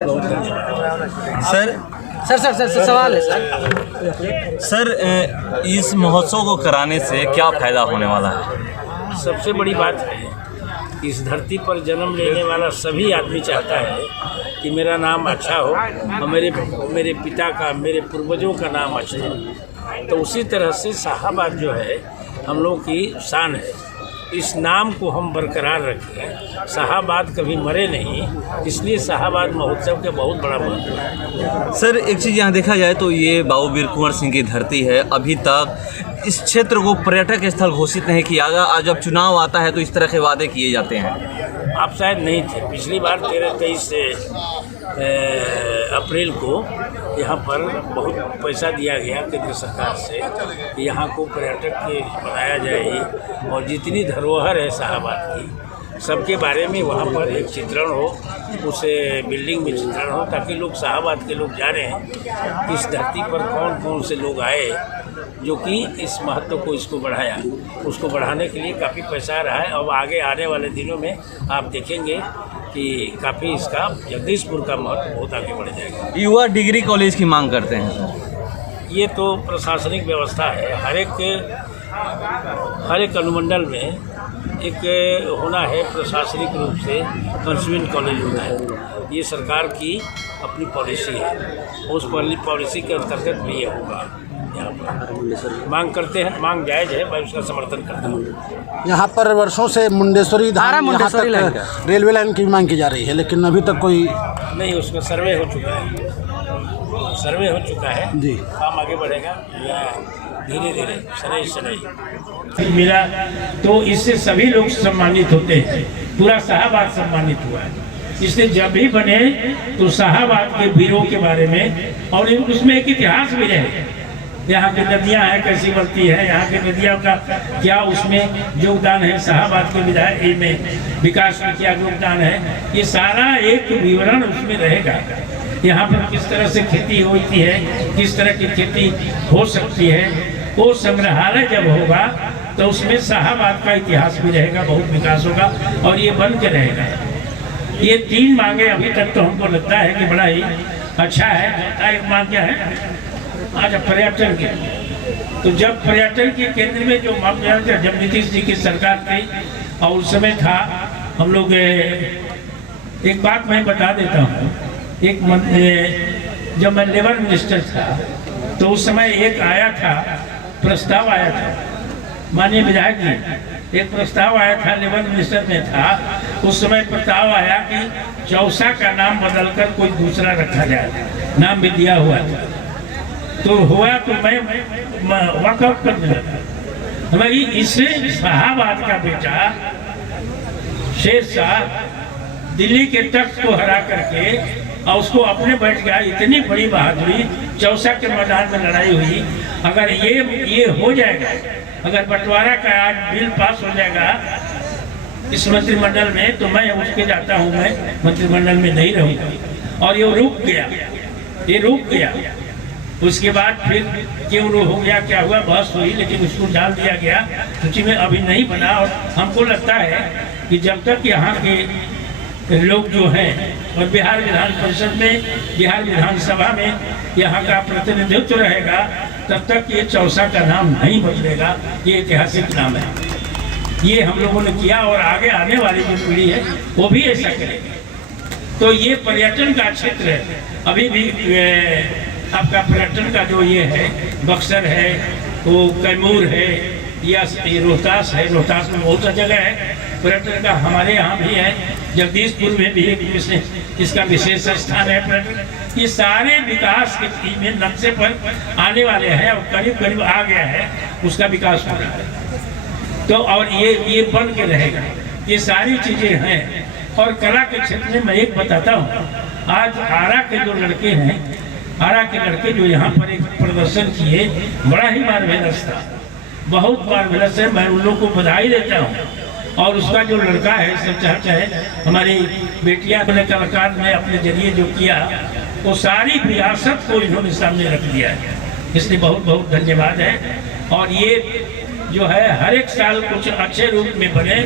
Sir सवाल है sir. Sir, इस महोत्सव को कराने से क्या फ़ायदा होने वाला है? सबसे बड़ी बात है, इस धरती पर जन्म लेने वाला सभी आदमी चाहता है कि मेरा नाम अच्छा हो और मेरे पिता का, मेरे पूर्वजों का नाम अच्छा हो। तो उसी तरह से शाहाबाद जो है हम लोग की शान है। इस नाम को हम बरकरार रखें। शाहाबाद कभी मरे नहीं, इसलिए शाहाबाद महोत्सव के बहुत बड़ा महत्व है। सर, एक चीज़ यहाँ देखा जाए तो ये बाबू वीर कुंवर सिंह की धरती है। अभी तक इस क्षेत्र को पर्यटक स्थल घोषित नहीं किया गया। आज जब चुनाव आता है तो इस तरह के वादे किए जाते हैं। आप शायद नहीं थे, पिछली बार 13-23 अप्रैल को यहाँ पर बहुत पैसा दिया गया केंद्र सरकार से कि यहाँ को पर्यटक के बनाया जाए और जितनी धरोहर है शाहाबाद की सबके बारे में वहाँ पर एक चित्रण हो, उस बिल्डिंग में चित्रण हो, ताकि लोग शाहाबाद के लोग जानें कि इस धरती पर कौन कौन से लोग आए जो कि इस महत्व को इसको बढ़ाया। उसको बढ़ाने के लिए काफ़ी पैसा आ रहा है। अब आगे आने वाले दिनों में आप देखेंगे कि काफ़ी इसका जगदीशपुर का महत्व बहुत आगे बढ़ जाएगा। युवा डिग्री कॉलेज की मांग करते हैं सर। ये तो प्रशासनिक व्यवस्था है। हर एक अनुमंडल में एक होना है, प्रशासनिक रूप से कंसुमेंट कॉलेज होना है। ये सरकार की अपनी पॉलिसी है, उस पॉलिसी के अंतर्गत भी ये होगा। यहाँ पर मांग करते हैं, मांग जायज़ है, मैं उसका समर्थन करता हूँ। यहाँ पर वर्षों से मुंडेश्वरी धाम यहाँ तक रेलवे लाइन की मांग की जा रही है, लेकिन अभी तक कोई नहीं, उसका सर्वे हो चुका है। सर्वे हो चुका है जी, काम आगे बढ़ेगा या धीरे धीरे शनई मिला तो इससे सभी लोग सम्मानित होते हैं। पूरा शाहाबाद सम्मानित हुआ है। इसलिए जब भी बने तो शाहाबाद के वीरों के बारे में, और उसमें एक इतिहास भी रहे। यहाँ की नदियाँ हैं कैसी बनती है, यहाँ की नदियों का क्या उसमें योगदान है, शाहाबाद के विधायक में विकास में क्या योगदान है, ये सारा एक विवरण उसमें रहेगा। यहाँ पर किस तरह से खेती होती है, किस तरह की खेती हो सकती है, वो संग्रहालय जब होगा तो उसमें शाहाबाद का इतिहास भी रहेगा, बहुत विकास होगा और ये बन के रहेगा। ये 3 मांगे अभी तक तो हमको लगता है कि बड़ा ही अच्छा है। एक मांग क्या है, अच्छा पर्यटन के, तो जब पर्यटन के केंद्र में जो मांग, जब नीतीश जी की सरकार थी और उस समय था हम लोग, एक बात मैं बता देता हूँ, जब मैं लेबर मिनिस्टर था तो उस समय एक आया था, प्रस्ताव आया था, माननीय विधायक जी, एक प्रस्ताव आया था, लेबर मिनिस्टर में था उस समय प्रस्ताव आया कि चौसा का नाम बदलकर कोई दूसरा रखा जाए, नाम भी दिया हुआ था। तो हुआ तो मैं वर्कआउट करने लगा। हमारी इससे शाहाबाद का बेटा शेर शाह दिल्ली के तख्त को हरा करके और उसको अपने बैठ गया। इतनी बड़ी बहादुरी, चौसा के मैदान में लड़ाई हुई। अगर ये हो जाएगा, अगर बंटवारा का आज बिल पास हो जाएगा इस मंत्रिमंडल में, तो मैं उसके जाता हूँ, मैं मंत्रिमंडल में नहीं रहूँगा। और ये रुक गया। उसके बाद फिर क्यों हो गया, क्या हुआ, बहस हुई, लेकिन उसको डाल दिया गया सूची में, अभी नहीं बना। और हमको लगता है कि जब तक यहाँ के लोग जो हैं और बिहार विधान परिषद में, बिहार विधानसभा में यहाँ का प्रतिनिधित्व रहेगा, तब तक ये चौसा का नाम नहीं बदलेगा। ये ऐतिहासिक नाम है, ये हम लोगों ने किया और आगे आने वाली जो पीढ़ी है वो भी ऐसा करेगी। तो ये पर्यटन का क्षेत्र है। अभी भी आपका पर्यटन का जो ये है, बक्सर है, वो कैमूर है, या रोहतास है, रोहतास में बहुत सा जगह है पर्यटन का। हमारे यहाँ भी है, जगदीशपुर में भी इसका विशेष स्थान है पर्यटन। ये सारे विकास के में नक्शे पर आने वाले हैं और करीब आ गया है, उसका विकास हो रहा है। तो और ये बन के रहेगा। ये सारी चीज़ें हैं। और कला के क्षेत्र में मैं एक बताता हूँ, आज आरा के जो लड़के हैं, आरा के लड़के जो यहाँ पर एक प्रदर्शन किए, बड़ा ही मार्वेलस था, बहुत मार्वेलस है। मैं उन लोगों को बधाई देता हूँ। और उसका जो लड़का है, सब चाहे हमारी बेटियां, अपने कलाकार ने अपने जरिए जो किया, वो सारी विरासत को इन्होंने सामने रख दिया है। इसलिए बहुत बहुत धन्यवाद है। और ये जो है हर एक साल कुछ अच्छे रूप में बने।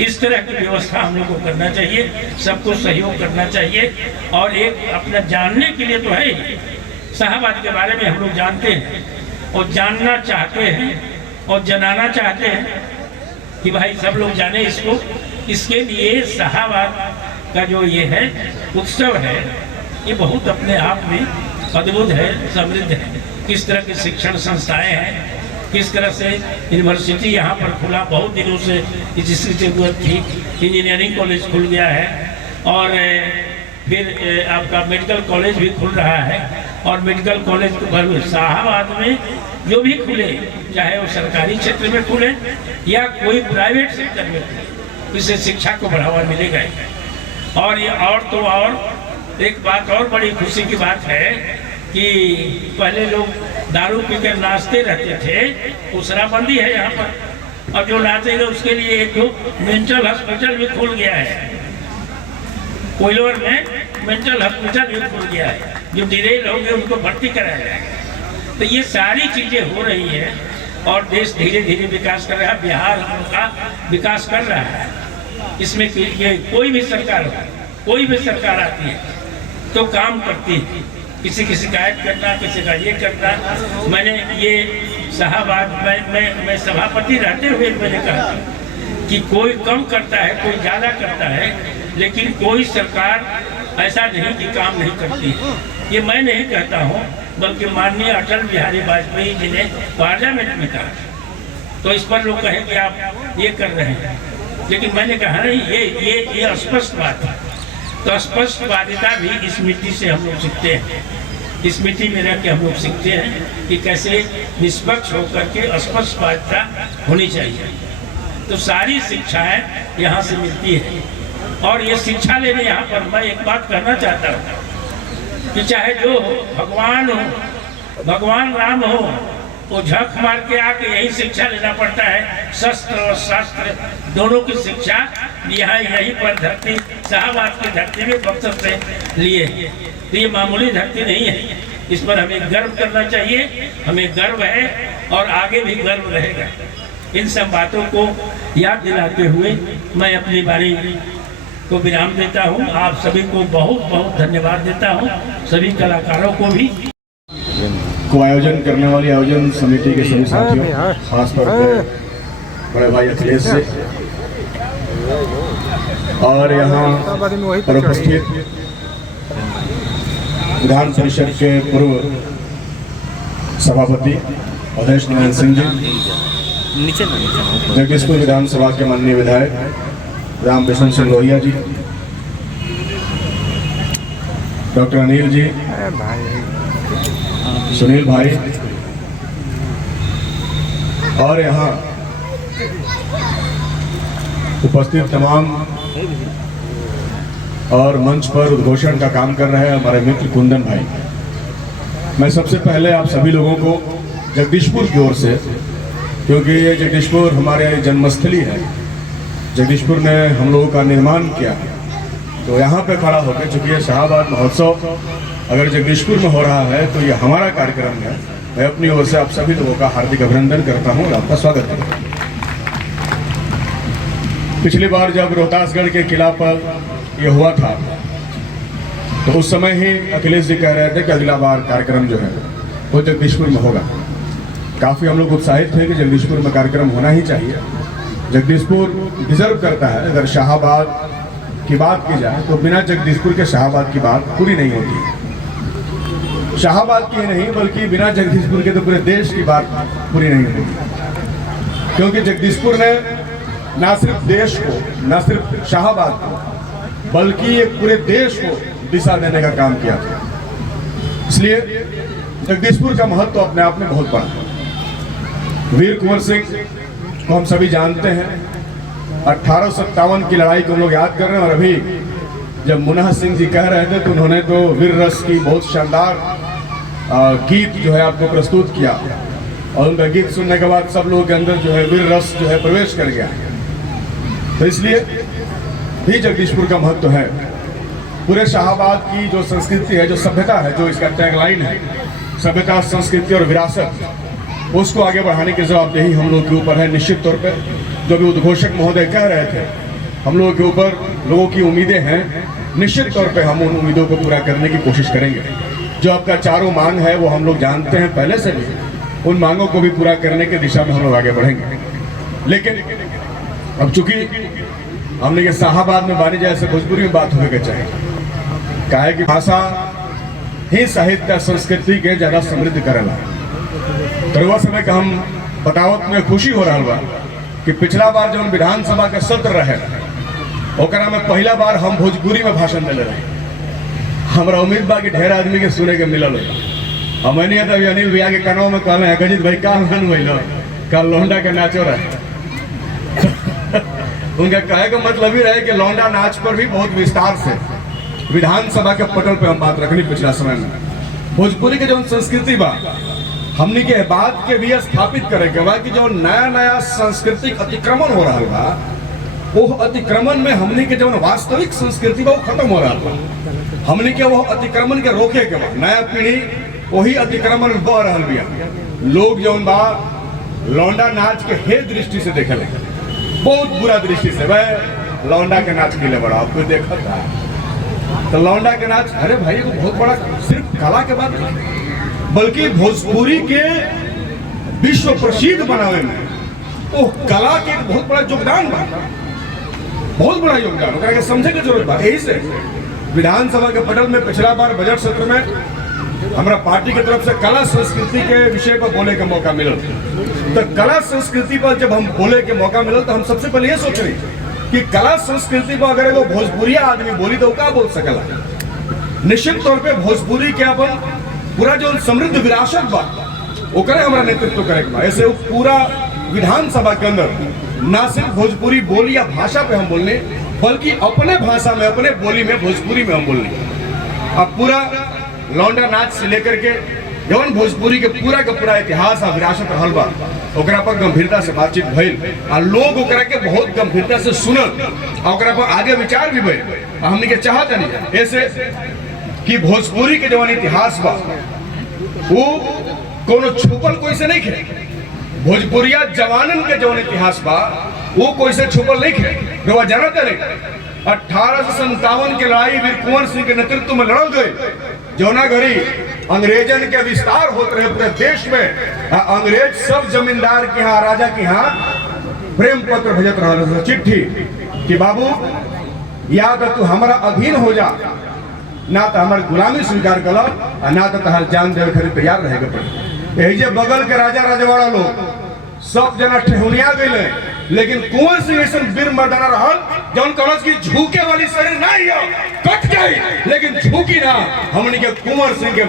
इस तरह की व्यवस्था हम लोग को करना चाहिए, सबको सहयोग करना चाहिए। और एक अपना जानने के लिए तो है ही, शाहाबाद के बारे में हम लोग जानते हैं और जानना चाहते हैं और जनाना चाहते हैं कि भाई सब लोग जाने इसको। इसके लिए शाहाबाद का जो ये है उत्सव है, ये बहुत अपने आप में अद्भुत है, समृद्ध है। किस तरह की शिक्षण संस्थाएं हैं, किस तरह से यूनिवर्सिटी यहाँ पर खुला, बहुत दिनों से जिसकी जरूरत थी, इंजीनियरिंग कॉलेज खुल गया है और फिर आपका मेडिकल कॉलेज भी खुल रहा है। और मेडिकल कॉलेज को शाहाबाद में जो भी खुले, चाहे वो सरकारी क्षेत्र में खुले या कोई प्राइवेट सेक्टर में खुले, इससे शिक्षा को बढ़ावा मिलेगा। और ये और एक बात और बड़ी खुशी की बात है कि पहले लोग दारू पीकर नाचते रहते थे, वो शराबबंदी है यहाँ पर, और जो नाचेगा उसके लिए एक मेंटल हॉस्पिटल भी खुल गया है। कोयलोर में मेंटल हॉस्पिटल भी खुल गया है, जो डिरेल होंगे उनको भर्ती कराया जाएगा। तो ये सारी चीजें हो रही है और देश धीरे धीरे विकास कर रहा है, बिहार हम लोग का विकास कर रहा है। इसमें ये कोई भी सरकार हो, कोई भी सरकार आती है तो काम करती है, किसी की शिकायत करना, किसी का ये करना। मैंने ये शाहाबाद मैं सभापति रहते हुए मैंने कहा कि कोई कम करता है, कोई ज़्यादा करता है, लेकिन कोई सरकार ऐसा नहीं कि काम नहीं करती। ये मैं नहीं कहता हूँ, बल्कि माननीय अटल बिहारी वाजपेयी जी ने पार्लियामेंट में कहा। तो इस पर लोग कहें कि आप ये कर रहे हैं, लेकिन मैंने कहा नहीं, ये स्पष्ट बात है। तो स्पष्टवादिता भी इस मिट्टी से हम लोग सीखते हैं, इस मिट्टी में रह के हम लोग सीखते हैं कि कैसे निष्पक्ष होकर के स्पष्टवादिता होनी चाहिए। तो सारी शिक्षाएं यहाँ से मिलती है। और ये शिक्षा लेने यहाँ पर मैं एक बात कहना चाहता हूँ कि चाहे जो भगवान हो, भगवान राम हो, वो झक मार के आके यही शिक्षा लेना पड़ता है। शस्त्र और शास्त्र दोनों की शिक्षा यहाँ यहीं पर धरती, शाहाबाद की धरती में बक्सर से लिए। तो ये मामूली धरती नहीं है, इस पर हमें गर्व करना चाहिए, हमें गर्व है और आगे भी गर्व रहेगा। इन सब बातों को याद दिलाते हुए मैं अपनी बारी को विराम देता हूँ। आप सभी को बहुत बहुत धन्यवाद देता हूँ, सभी कलाकारों को भी, को आयोजन करने वाली आयोजन समिति के सभी साथियों, खासतौर पर बड़े भाई अखिलेश से, और यहाँ पर उपस्थित विधान परिषद के पूर्व सभापति अवधेश नारायण सिंह जी, जगदीशपुर विधानसभा के माननीय विधायक राम बिशन सिंह लोहिया जी, डॉक्टर अनिल जी, सुनील भाई, और यहाँ उपस्थित तमाम और मंच पर उद्घोषण का काम कर रहे हैं हमारे मित्र कुंदन भाई। मैं सबसे पहले आप सभी लोगों को जगदीशपुर की ओर से, क्योंकि ये जगदीशपुर हमारे जन्मस्थली है, जगदीशपुर ने हम लोगों का निर्माण किया, तो यहाँ पे खड़ा होकर, चूँकि ये शाहाबाद महोत्सव अगर जगदीशपुर में हो रहा है तो ये हमारा कार्यक्रम है। मैं अपनी ओर से आप सभी लोगों का हार्दिक अभिनंदन करता हूँ और आपका स्वागत करता हूँ। पिछली बार जब रोहतासगढ़ के किला पर ये हुआ था तो उस समय ही अखिलेश जी कह रहे थे कि अगला बार कार्यक्रम जो है वो जगदीशपुर में होगा। काफ़ी हम लोग उत्साहित थे कि जगदीशपुर में कार्यक्रम होना ही चाहिए। जगदीशपुर डिजर्व करता है। अगर शाहाबाद की बात की जाए तो बिना जगदीशपुर के शाहाबाद की बात पूरी नहीं होती। शाहाबाद की नहीं बल्कि बिना जगदीशपुर के तो पूरे देश की बात पूरी नहीं होती, क्योंकि जगदीशपुर ने न सिर्फ देश को, न सिर्फ शाहाबाद को, बल्कि एक पूरे देश को दिशा देने का काम किया था। इसलिए जगदीशपुर का महत्व अपने आप में बहुत बड़ा है। वीर कुंवर सिंह को हम सभी जानते हैं, 1857 की लड़ाई को हम लोग याद कर रहे हैं। और अभी जब मुन्ना सिंह जी कह रहे थे तो उन्होंने तो वीर रस की बहुत शानदार गीत जो है आपको प्रस्तुत किया, और उनका गीत सुनने के बाद सब लोगों के अंदर जो है वीर रस जो है प्रवेश कर गया। तो इसलिए भी जगदीशपुर का महत्व है। पूरे शाहाबाद की जो संस्कृति है, जो सभ्यता है, जो इसका टैगलाइन है, सभ्यता, संस्कृति और विरासत, उसको आगे बढ़ाने की जवाबदेही हम लोग के ऊपर है। निश्चित तौर पर जो भी उद्घोषक महोदय कह रहे थे हम लोगों के ऊपर लोगों की उम्मीदें हैं, निश्चित तौर पे हम उन उम्मीदों को पूरा करने की कोशिश करेंगे। जो आपका चारों मांग है वो हम लोग जानते हैं पहले से भी, उन मांगों को भी पूरा करने की दिशा में हम लोग आगे बढ़ेंगे। लेकिन अब चूंकि हमने ये शाहाबाद में बानी जैसे भोजपुरी में बात होने के चाहिए, कहा है कि भाषा ही साहित्य संस्कृति के ज्यादा समृद्ध करेला। तो वह समय का हम बतावत में खुशी हो रहा बा कि पिछला बार जब विधानसभा के सत्र रहे ओकरा में पहला बार हम भोजपुरी में भाषण दिले रहे। हमारा उम्मीद बा कि ढेर आदमी के सुने के मिलल हो। हमने तो अनिल भैया के कानों में कहले अजीत भाई का मन भइल कल लौंडा के नाचो रहे। उनका कहे का मतलब ही रहे कि लौंडा नाच पर भी बहुत विस्तार से विधानसभा के पटल पे हम बात रखनी। पिछला समय में भोजपुरी के जो संस्कृति बा हमनी के बात के भी स्थापित करे के बा कि जो नया नया सांस्कृतिक अतिक्रमण हो रहा बा वो अतिक्रमण में हमनी के जो वास्तविक संस्कृति बा वो खत्म हो रहा बा। हमनी के वो अतिक्रमण के रोके के बा। नया पीढ़ी वही अतिक्रमण में बह रहा बिया। लोग जो बा लौंडा नाच के हे दृष्टि से देखे लगे, बहुत बुरा दृष्टि से। वह लौंडा के नाच के लिए बड़ा आपको देखा था तो लौंडा के नाच, अरे भाई वो बहुत बड़ा सिर्फ कला के बात नहीं बल्कि भोजपुरी के विश्व प्रसिद्ध बनावे में वो कला के बहुत बड़ा योगदान बा, बहुत बड़ा योगदान ओकरा के समझे के जरूरत बा। यही से विधानसभा के पटल में पिछला बार बजट सत्र में हमारा पार्टी की तरफ से कला संस्कृति के विषय पर बोले का मौका मिला। तो कला संस्कृति पर जब हम बोले के मौका मिला तो हम सबसे पहले ये सोच रहे कि कला संस्कृति पर अगर वो भोजपुरिया आदमी बोली तो क्या बोल सकेला। निश्चित तौर पे भोजपुरी के अपन पूरा जो समृद्ध विरासत बा ओकरे हमारा नेतृत्व करे के बा। ऐसे वो पूरा विधानसभा के अंदर ना सिर्फ भोजपुरी बोली या भाषा पे हम बोलने बल्कि अपने भाषा में अपने बोली में भोजपुरी में हम बोलने। अब पूरा लौंडा नाच से लेकर के जवन भोजपुरी के पूरा इतिहास और विरासत रहल बा ओकरा पर गंभीरता से बातचीत भइल और लोग ओकरा के बहुत गंभीरता से सुनल और ओकरा पर आगे विचार भी भइल। हमने के चाहत नहीं ऐसे कि भोजपुरी के जवन इतिहास बा वो कोनो छुपल कोई से नहीं खे। भोजपुरिया जवानन के जवन इतिहास बा वो कोई से छुपल नहीं खे। जो जानते नहीं 1857 के लड़ाई वीर कुंवर सिंह के नेतृत्व में लड़ल गई जौना घड़ी अंग्रेजन के विस्तार होते रहे पूरे देश में। अंग्रेज सब जमींदार के यहाँ राजा के यहाँ प्रेम पत्र भेजत रहा चिट्ठी कि बाबू या तो तू हमारा अधीन हो जा ना तो हमारे गुलामी स्वीकार कर ना तो तहार जान देवे खरीद तैयार रहेगा। यही जे बगल के राजा रजवाड़ा लोग सब जना ठेहुनिया गए लेकिन कुंवर सिंह ऐसा वीर मर्दाना रहल जौन कहलस की झुके वाली शरीर नहीं हो कट जाए लेकिन झुकी ना। हमनी के कुंवर सिंह के